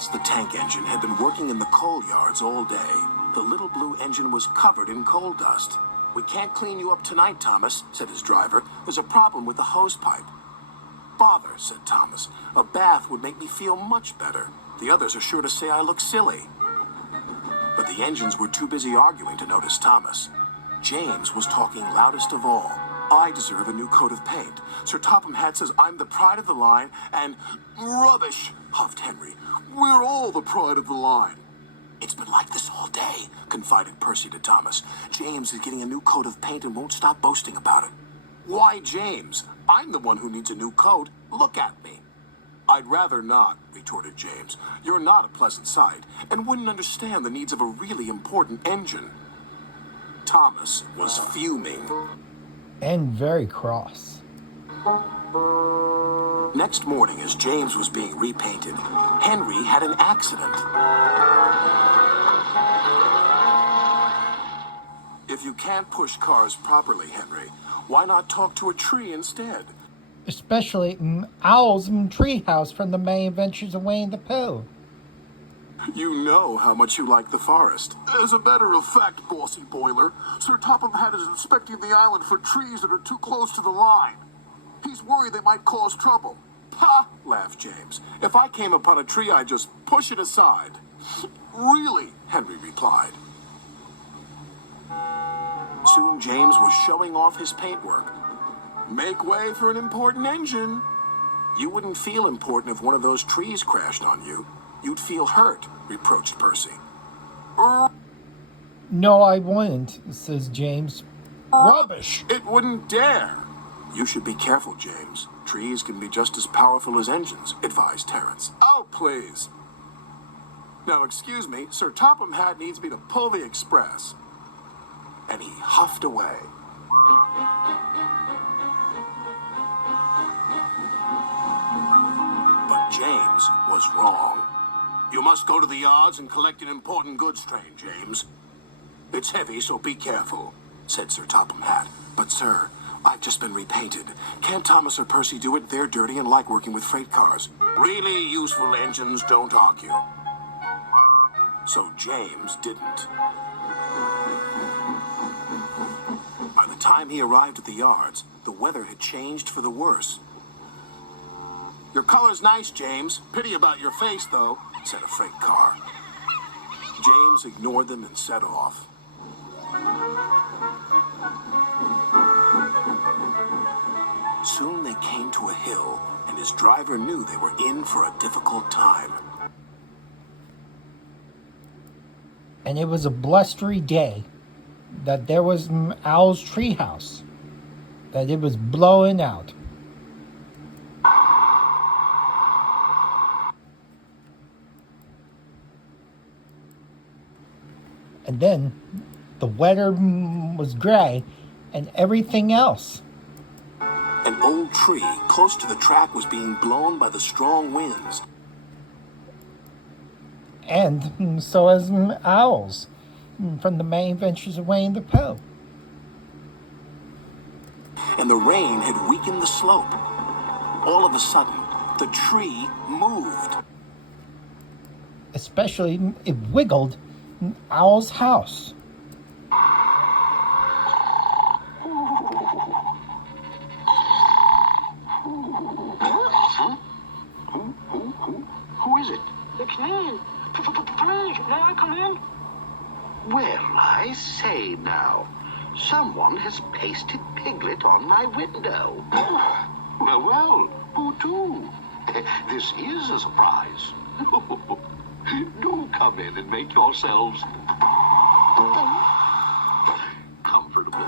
Thomas the tank engine had been working in the coal yards all day. The little blue engine was covered in coal dust. "We can't clean you up tonight, Thomas," said his driver. "There's a problem with the hose pipe." "Bother," said Thomas. "A bath would make me feel much better. The others are sure to say I look silly." But the engines were too busy arguing to notice Thomas. James was talking loudest of all. "I deserve a new coat of paint. Sir Topham Hatt says I'm the pride of the line, and—" "Rubbish," huffed Henry. "We're all the pride of the line." "It's been like this all day," confided Percy to Thomas. "James is getting a new coat of paint and won't stop boasting about it." "Why, James? I'm the one who needs a new coat. Look at me." "I'd rather not," retorted James. "You're not a pleasant sight, and wouldn't understand the needs of a really important engine." Thomas was fuming. And very cross. Next morning, as James was being repainted, Henry had an accident. "If you can't push cars properly, Henry, why not talk to a tree instead?" Especially Owl's treehouse from the May Adventures of Winnie the Pooh. "You know how much you like the forest." "As a matter of fact, Bossy Boiler, Sir Topham Hatt is inspecting the island for trees that are too close to the line. He's worried they might cause trouble." "Ha!" laughed James. "If I came upon a tree, I'd just push it aside." "Really?" Henry replied. Soon James was showing off his paintwork. "Make way for an important engine." "You wouldn't feel important if one of those trees crashed on you. You'd feel hurt," reproached Percy. "No, I wouldn't," says James. "Rubbish." "It wouldn't dare." "You should be careful, James. Trees can be just as powerful as engines," advised Terence. "Oh, please." "Now, excuse me, Sir Topham Hatt needs me to pull the express." And he huffed away. But James was wrong. "You must go to the yards and collect an important goods train, James." "It's heavy, so be careful," said Sir Topham Hatt. "But, sir, I've just been repainted. Can't Thomas or Percy do it? They're dirty and like working with freight cars." "Really useful engines don't argue." So James didn't. By the time he arrived at the yards, the weather had changed for the worse. "Your color's nice, James. Pity about your face, though," said a freight car. James ignored them and set off. Soon they came to a hill, and his driver knew they were in for a difficult time. And it was a blustery day. That there was Owl's treehouse. That it was blowing out. And then the weather was gray and everything else. An old tree close to the track was being blown by the strong winds. And so as Owls from the May Adventures of Winnie the Pooh. And the rain had weakened the slope. All of a sudden, the tree moved. Especially, it wiggled Owl's house. Who is it? It's me. Please, may I come in? Well, I say now, someone has pasted Piglet on my window. Well, who to? This is a surprise. Do come in and make yourselves comfortable.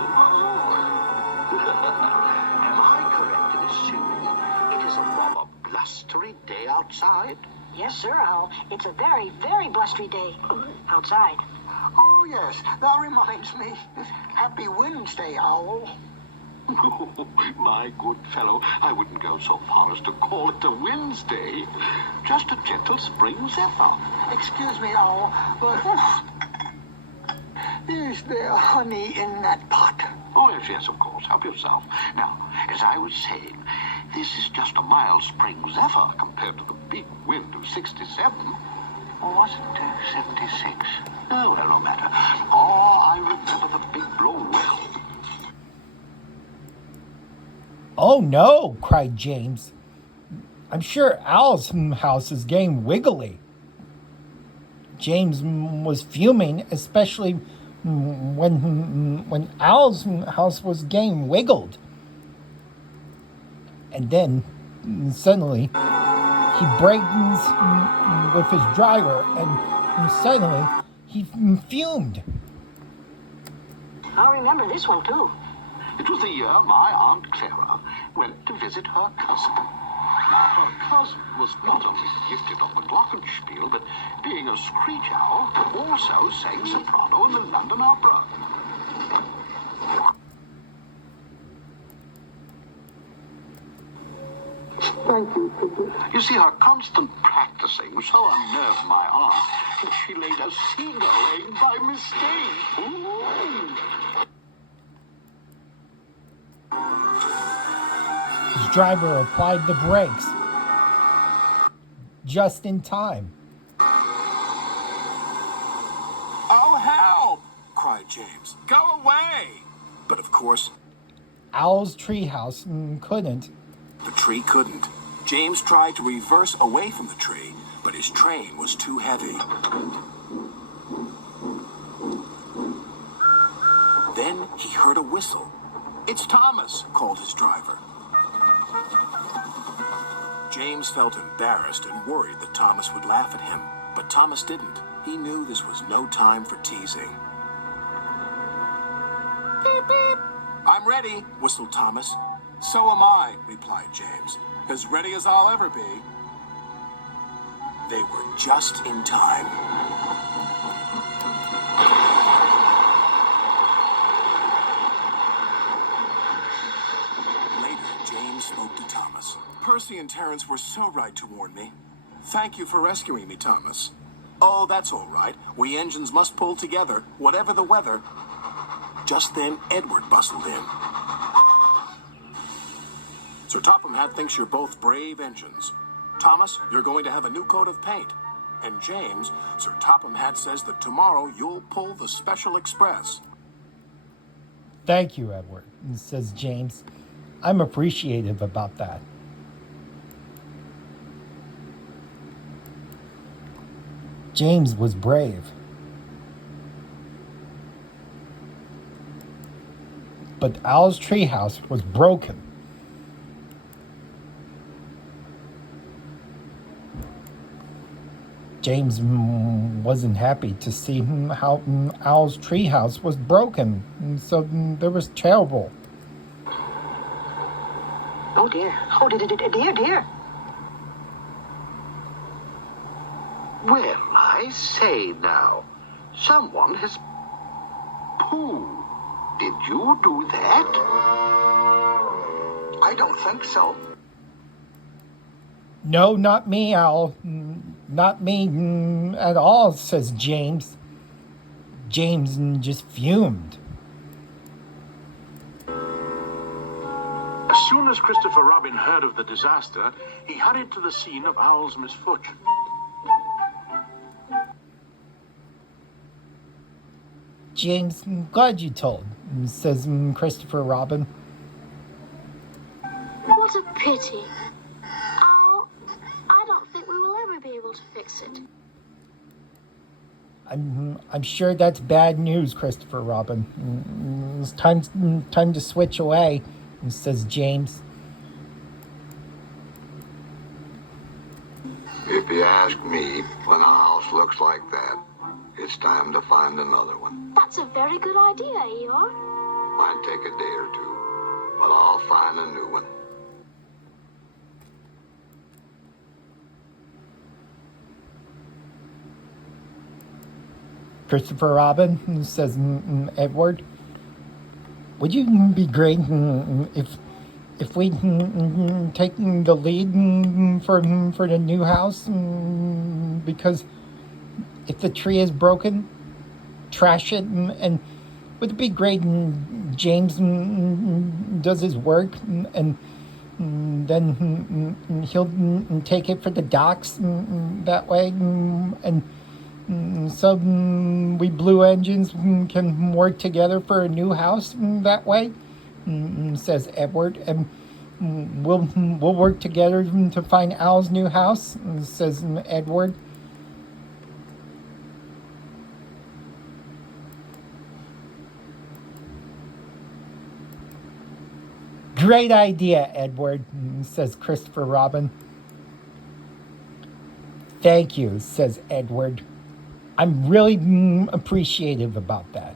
Am I correct in assuming it is a rather blustery day outside? Yes, sir, Owl. It's a very, very blustery day outside. Oh, yes, that reminds me. Happy Wednesday, Owl. My good fellow, I wouldn't go so far as to call it a Wednesday. Just a gentle spring zephyr. Excuse me, Owl, but is there honey in that pot? Oh, yes, of course. Help yourself. Now, as I was saying, this is just a mild spring zephyr compared to the big wind of 67. Or was it 76? Oh, well, no matter. Oh, I remember the big blow well. Oh no, cried James. I'm sure Al's house is getting wiggly. James was fuming, especially when Al's house was getting wiggled. And then suddenly he brakes with his driver, and suddenly he fumed. I remember this one, too. It was the year my Aunt Clara went to visit her cousin. Now, her cousin was not only gifted on the glockenspiel, but being a screech owl, also sang soprano in the London Opera. Thank you. You see, her constant practicing so unnerved my aunt that she laid a seagull egg by mistake. Ooh. His driver applied the brakes just in time. Oh, help! Cried James. Go away! But of course, Owl's treehouse couldn't. the tree couldn't. James tried to reverse away from the tree, but his train was too heavy. Then he heard a whistle. It's Thomas, called his driver. James felt embarrassed and worried that Thomas would laugh at him, but Thomas didn't. He knew this was no time for teasing. Beep, beep. I'm ready, whistled Thomas. So am I, replied James. As ready as I'll ever be. They were just in time. Later, James spoke to Thomas. Percy and Terence were so right to warn me. Thank you for rescuing me, Thomas. Oh, that's all right. We engines must pull together, whatever the weather. Just then, Edward bustled in. Sir Topham Hatt thinks you're both brave engines. Thomas, you're going to have a new coat of paint. And James, Sir Topham Hatt says that tomorrow you'll pull the Special Express. Thank you, Edward, says James. I'm appreciative about that. James was brave. But Owl's treehouse was broken. James wasn't happy to see how Owl's treehouse was broken, so there was trouble. Oh, dear. Oh, dear. Well, I say now, someone has... Pooh, did you do that? I don't think so. No, not me, Owl. Not me at all, says James. James just fumed. As soon as Christopher Robin heard of the disaster, he hurried to the scene of Owl's misfortune. James, I'm glad you told, says Christopher Robin. What a pity. Oh, I don't think we will ever be able to fix it. I'm sure that's bad news, Christopher Robin. It's time to switch away, says James. If you ask me, when a house looks like that, it's time to find another one. That's a very good idea, Eeyore. Might take a day or two, but I'll find a new one. Christopher Robin, says Edward. Would you be great if we take the lead for the new house? Because if the tree is broken, trash it, and would it be great James does his work and then he'll take it for the docks that way, and so we blue engines can work together for a new house that way, says Edward, and we'll work together to find Al's new house, says Edward. Great idea, Edward, says Christopher Robin. Thank you, says Edward. I'm really appreciative about that.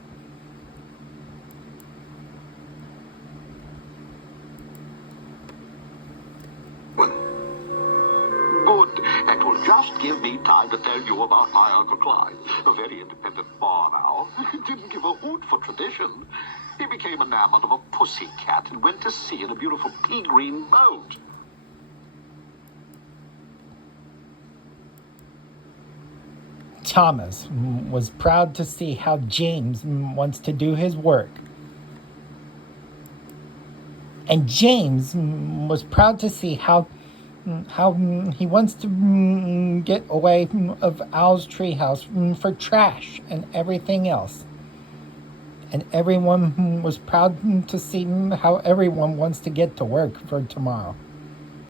Good. That will just give me time to tell you about my Uncle Clyde. A very independent barn owl. Didn't give a hoot for tradition. He became enamored of a pussy cat and went to sea in a beautiful pea-green boat. Thomas was proud to see how James wants to do his work. And James was proud to see how he wants to get away of Al's treehouse for trash and everything else. And everyone was proud to see how everyone wants to get to work for tomorrow.